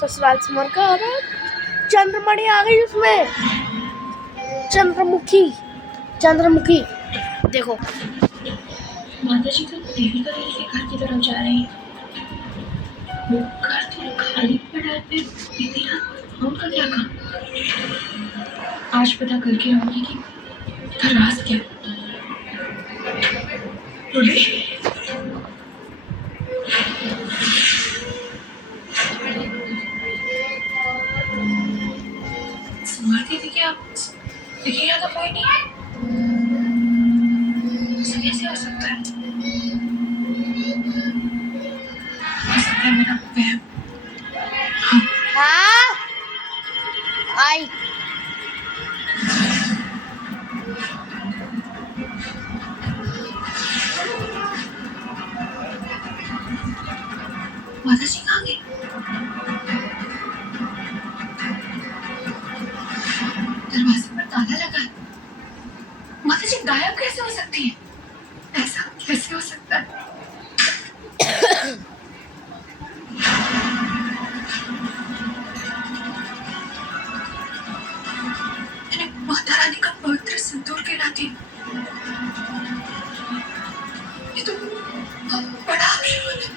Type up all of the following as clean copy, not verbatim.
ससुराल सिमर का आ रहा। चंद्रमणि आ गई उसमें। चंद्रमुखी देखो। माता जी तो देवी का घर की तरफ जा रही है। वो घर तो खाली पड़ा है, फिर इतनी रात उनका क्या काम? आज पता करके आऊंगी कि घर राज क्या। स्मार्टी थी क्या? देखिए यहाँ तो कोई नहीं है। ऐसा कैसे हो सकता है? हो सकता है मेरा वहम। हाँ आई। माता जी कहाँ गई? दरवाजे पर ताला लगा है। माता जी गायब कैसे हो सकती है? ऐसा कैसे हो सकता है? मैंने माता रानी का पवित्र सिंदूर गिराती। ये तो बड़ा अपशगुन है।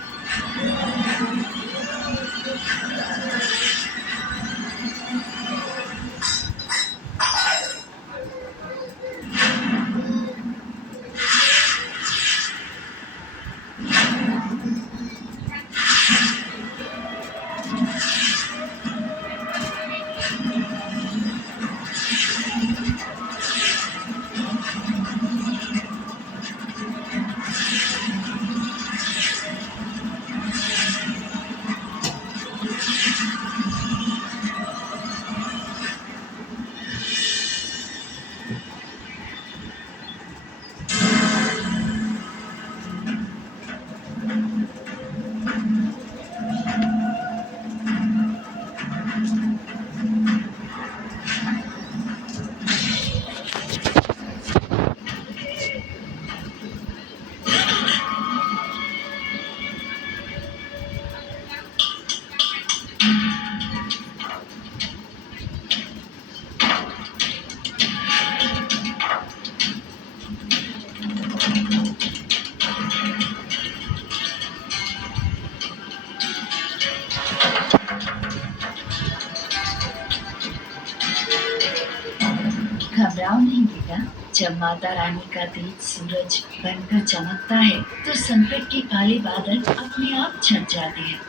घबराओ नहीं बेटा, जब माता रानी का तेज सूरज बनकर चमकता है तो संकट के काले बादल अपने आप छट जाते हैं।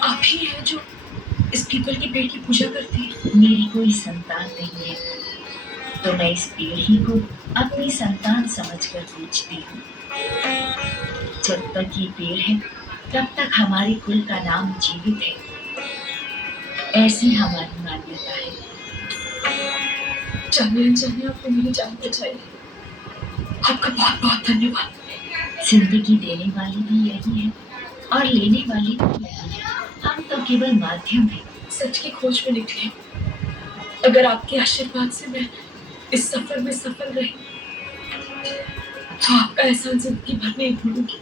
आप ही है जो इस पीपल के पेड़ की पूजा करती है। मेरी कोई संतान नहीं है तो मैं इस पेड़ ही को अपनी संतान समझकर पूजती हूँ। जब तक ये पेड़ है तब तक हमारे कुल का नाम जीवित है, ऐसी हमारी मान्यता है। जानिए आपने मेरी जान बचाई। आपका बहुत बहुत धन्यवाद। जिंदगी देने वाली भी यही है और लेने वाली भी यही है। हम तो केवल माध्यम है। सच की खोज में निकले। अगर आपके आशीर्वाद से मैं इस सफर में सफल रही तो आपका एहसान जिंदगी भर नहीं भूलूंगी।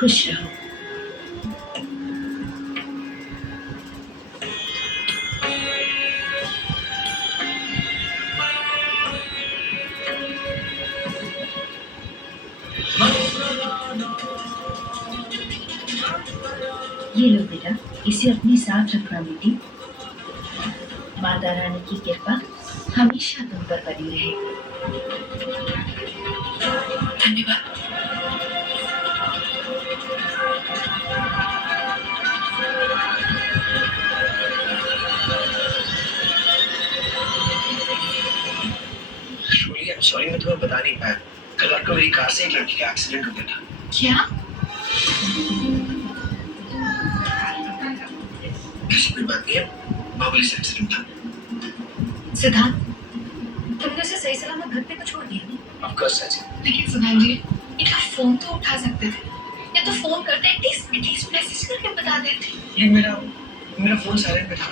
खुश रहो। ये लो बेटा, इसे अपने साथ रखना बेटी। माता रानी की कृपा हमेशा तुम पर बनी रहे। धन्यवाद। सॉरी मैं तुम्हें बता नहीं पाया। कल रात को मेरी कार से एक लड़की का एक्सीडेंट हो गया था। क्या? ऐसी कोई बात नहीं है, मामूली सा एक्सीडेंट था। सिद्धार्थ, तुमने उसे सही सलामत घर पे तो छोड़ दिया नहीं? ऑफ कोर्स सच। लेकिन सुधान जी, इनका फोन तो उठा सकते थे या तो फोन करते एटलीस्ट मैसेज करके बता देते। ये मेरा फोन साइलेंट पे था।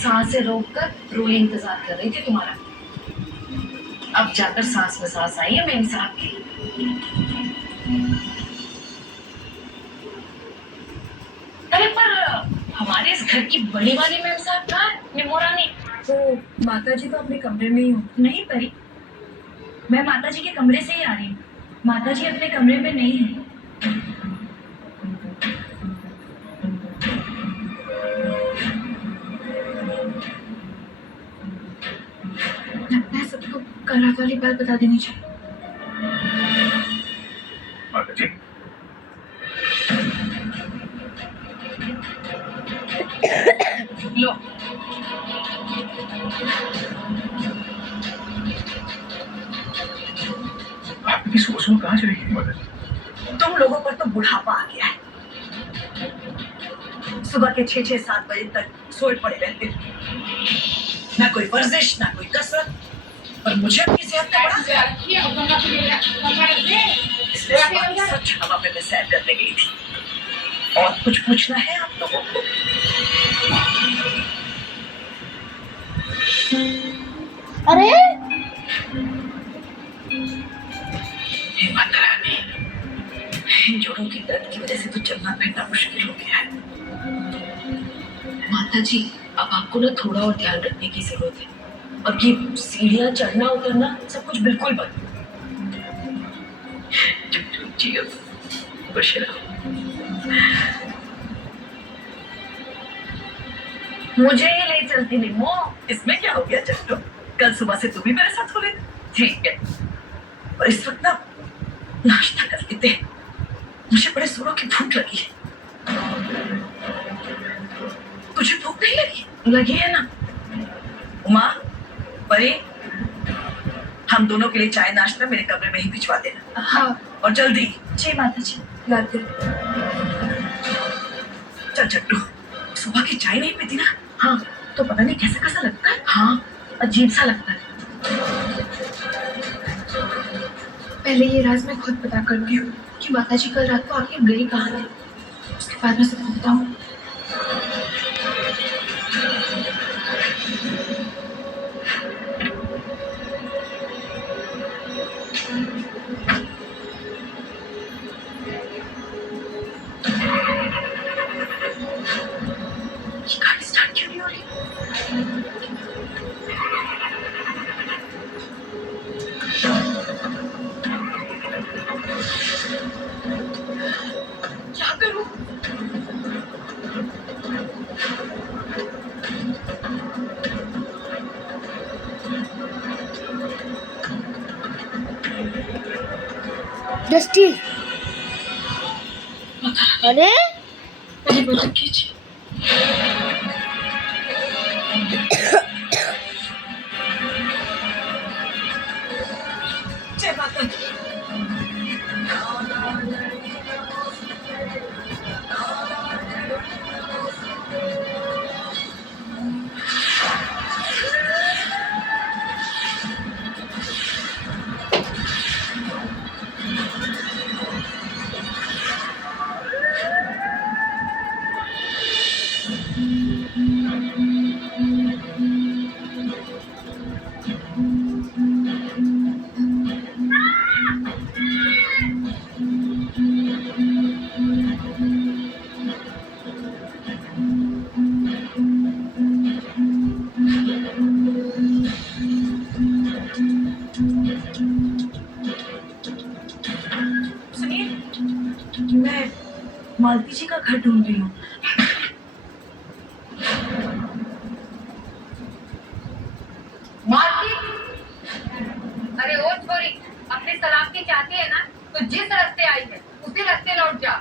सांसें रोककर रूही इंतजार कर रही थी तुम्हारा। अब जाकर सांस में सांस आई है मेम साहब की। अरे पर हमारे इस घर की बड़ी वाली मेम साहब कहाँ है? निमोरानी। तो माता जी तो अपने कमरे में ही हो। नहीं परी, मैं माता जी के कमरे से ही आ रही हूँ। माता जी अपने कमरे में नहीं है। लगता है सबको कल रात वाली बात बता देनी चाहिए। माता जी, लो। आपकी सोच में कहाँ चली गई माता जी? तुम लोगों पर तो बुढ़ापा आ गया है। सुबह के 6-7 बजे तक सोए पड़े रहते हो। ना कोई वर्जिश, ना कोई कसरत। पर मुझे अपनी सेहत का बड़ा ख्याल है। इसलिए सुबह स्वच्छ हवा में मैं सैर करने गई थी। और कुछ पूछना है आप लोगों को? अरे हे माता रानी, इन जोड़ों की दर्द की वजह से तो चलना फिरना मुश्किल हो गया है। माता जी, अब आपको ना थोड़ा और ध्यान रखने की जरूरत है। अब ये सीढ़ियाँ चढ़ना उतरना सब कुछ बिल्कुल बंद। जी अब खुश रहो। मुझे ही ले चलती निमो। इसमें क्या हो गया चट्टू? कल सुबह से तुम ही मेरे साथ हो रहे। ठीक है, और इस वक्त ना नाश्ता कर लेते हैं। मुझे बड़े जोरों की भूख लगी है। तुझे भूख नहीं लगी? लगी है ना? उमा, परी, हम दोनों के लिए चाय नाश्ता मेरे कमरे में ही भिजवा देना। हाँ और जल्दी। जी माता जी, लाते। चल चट्टू, सुबह की चाय नहीं पीती ना? हाँ, तो पता नहीं कैसा कैसा लगता है। हाँ, अजीब सा लगता है। पहले ये राज मैं खुद पता करती हूँ कि माता जी कल रात को आखिर गई कहाँ थी। उसके बाद मैं सबको बताऊँ। ये गाड़ी स्टार्ट क्यों नहीं हो रही? क्या करूं? डस्टी। अरे मेरी मदद कीजिए। जय माता दी। सुनिए, मैं मालती जी का घर ढूंढ रही हूँ। मालती, अरे ओ छोरी, अपनी सलामती चाहती है ना तो जिस रास्ते आई है उसी रास्ते लौट जा।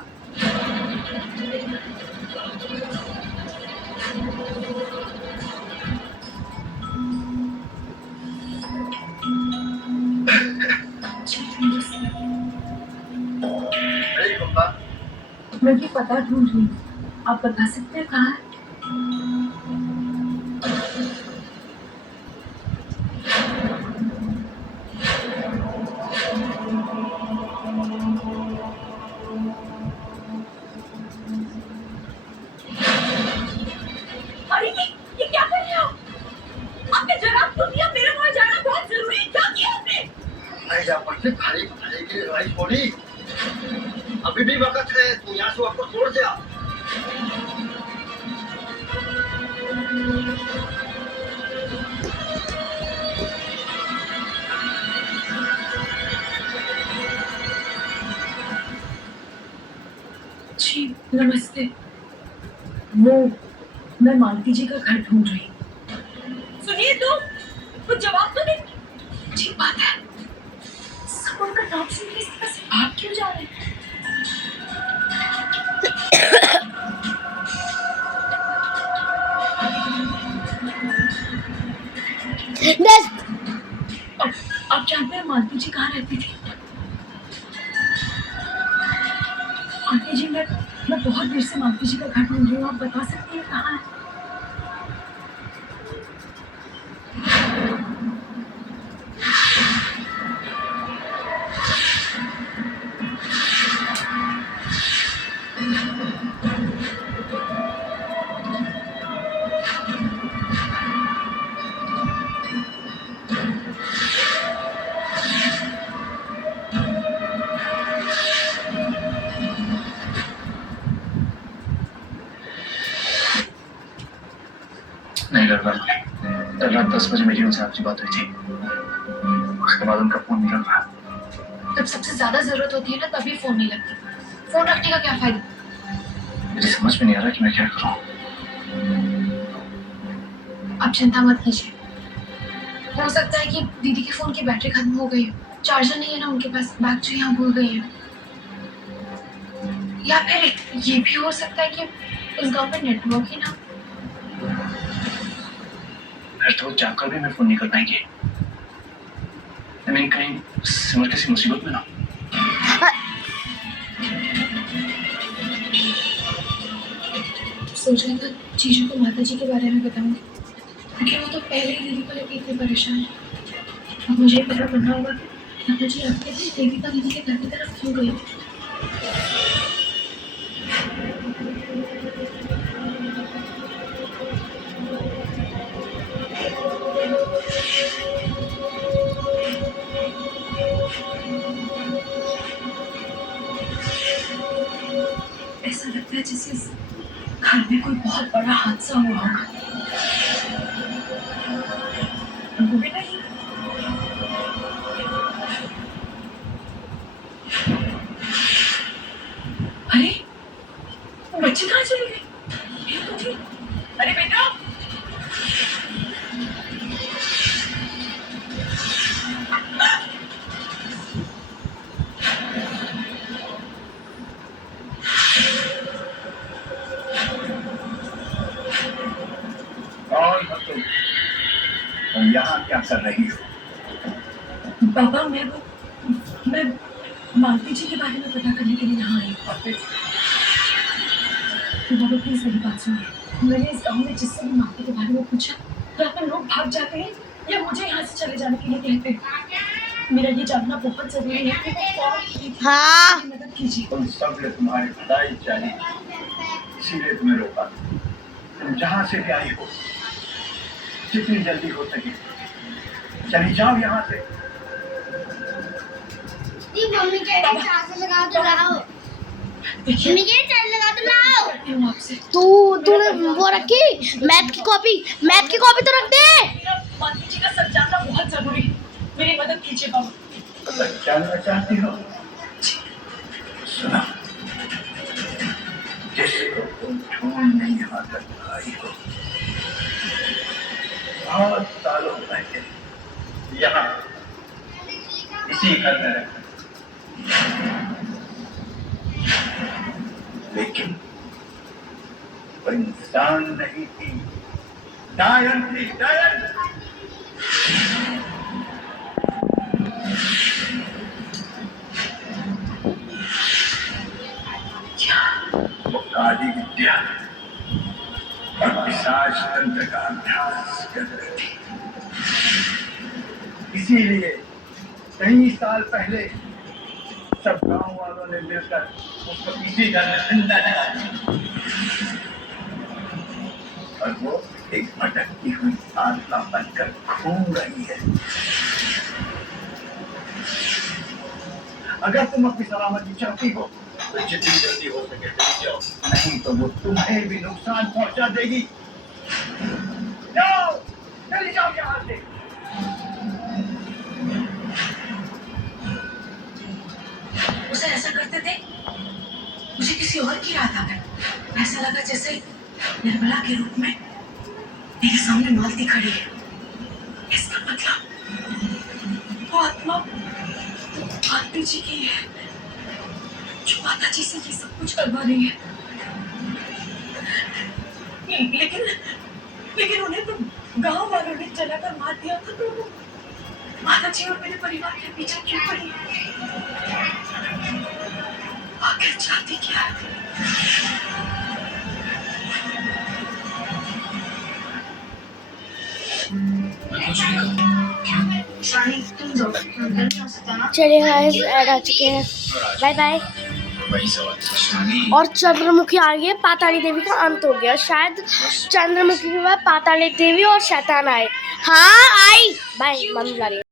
अरे पप्पा, मैं ये पता ढूंढ रही हूँ। आप बता सकते हैं कहाँ है? अरे ये क्या कर रहे हो? आपने जनाब दुनिया मेरे वहां जाना बहुत जरूरी है। क्या किया आपने? भाई छोड़ी, अभी भी वक्त है, तू यहाँ से वापस छोड़ जा। जी नमस्ते। वो मैं मालती जी का घर ढूंढ रही हूँ। सुनिए तो कुछ जवाब तो नहीं। ठीक बात है, सब उनका नाम सुन के इस तरह से भाग क्यों जा रहे हैं? आप जानते हैं मालती जी कहाँ रहती थी? आंटी जी मैं बहुत देर से मालती जी का घर ढूंढ रही हूँ, आप बता सकती हैं कहाँ है? नहीं लग रहा, कल रात 10 बजे मेरी उनसे आपकी बात हुई थी, उसके बाद उनका फोन नहीं लग रहा। जब सबसे ज्यादा जरूरत होती है ना तभी फोन नहीं लगता। फोन रखने का क्या फायदा? मुझे समझ में नहीं आ रहा कि मैं क्या करूं। आप चिंता मत कीजिए, हो सकता है कि दीदी के फोन की बैटरी खत्म हो गई हो, चार्जर नहीं है ना उनके पास, बैटरी यहाँ भूल गई है। या फिर ये भी हो सकता है कि इस गांव में नेटवर्क ही ना। फिर तो जाकर भी मैं फोन नहीं कर पाएंगे। कहीं सिमर किसी मुसीबत में ना। सोच रहा था जीजू को माता जी के बारे में बताऊंगी, क्योंकि वो तो पहले ही दीदी को लेकर इतने परेशान है। अब मुझे ही पता करना होगा कि माता जी आपके लिए देवी का दीदी के घर की तरफ क्यों गई। ऐसा लगता है जैसे इस घर में कोई बहुत बड़ा हादसा हुआ होगा। वो भी नहीं। अरे बच्ची कहाँ चली गई? ये तो थी। अरे बेटा कौन हो तुम? और यहाँ क्या कर रही हो? पापा मैं मालती जी के बारे में पता करने के लिए यहाँ आई हूँ। बाबा प्लीज मेरी बात सुनिए। मैंने इस गांव में जिससे भी मालती के बारे में पूछा, या तो लोग भाग जाते हैं या मुझे यहाँ से चले जाने के लिए कहते हैं। मेरा ये जानना बहुत जरूरी है कि वो कौन हाँ मदद कीजिए। तुम सब ने तुम्हारी भलाई चाहिए, इसीलिए तुम्हें रोका। तुम जहाँ से भी आई हो, जितनी जल्दी हो सके चली जाओ यहाँ से। मम्मी कह रही चार्ज लगा तो लाओ, देखिए मम्मी कह चार्ज लगा तो लाओ। करती हूँ आपसे। तूने वो रखी मैथ की कॉपी तो रख दे। मेरा मालती जी का सच जानना बहुत जरूरी है, मेरी मदद कीजिए बाबा। सच जानना चाहती हो? सुना, जिसको तुम ढूंढने यहाँ तक आई हो, बहुत सालों पहले यहाँ इसी घर में रखा, लेकिन वो इंसान नहीं थी, डायन थी, डायन। वो काली विद्या और पिशाच तंत्र का अभ्यास कर रही थी। इसीलिए कई साल पहले सब गांव वालों ने मिलकर उसको इसी घर में जिंदा जला दिया। और वो एक भटकती हुई आत्मा बनकर घूम रही है। अगर तुम अपनी सलामती चाहती हो तो जितनी जल्दी हो सके चली जाओ, नहीं तो वो तुम्हें भी नुकसान पहुंचा देगी। जाओ, चली जाओ यहाँ से। उसे ऐसा करते थे मुझे किसी और की याद आ गई। ऐसा लगा जैसे निर्मला के रूप में मेरे सामने मालती खड़ी है। इसका मतलब वो आत्मा मालती जी की है जो माता जी से ये सब कुछ करवा रही है। लेकिन उन्हें तो गांव वालों ने जलाकर मार दिया था, तो वो माता जी और मेरे परिवार के पीछे क्यों पड़ी? आखिर चाहती क्या है? चलिए गाइस, ऐड आ चुके हैं, बाय बाय। और चंद्रमुखी आ गई है, पाताली देवी का अंत हो गया। शायद चंद्रमुखी के बाद पाताली देवी और शैतान आए। हाँ आई, बाय, मम्मी बुला रही है।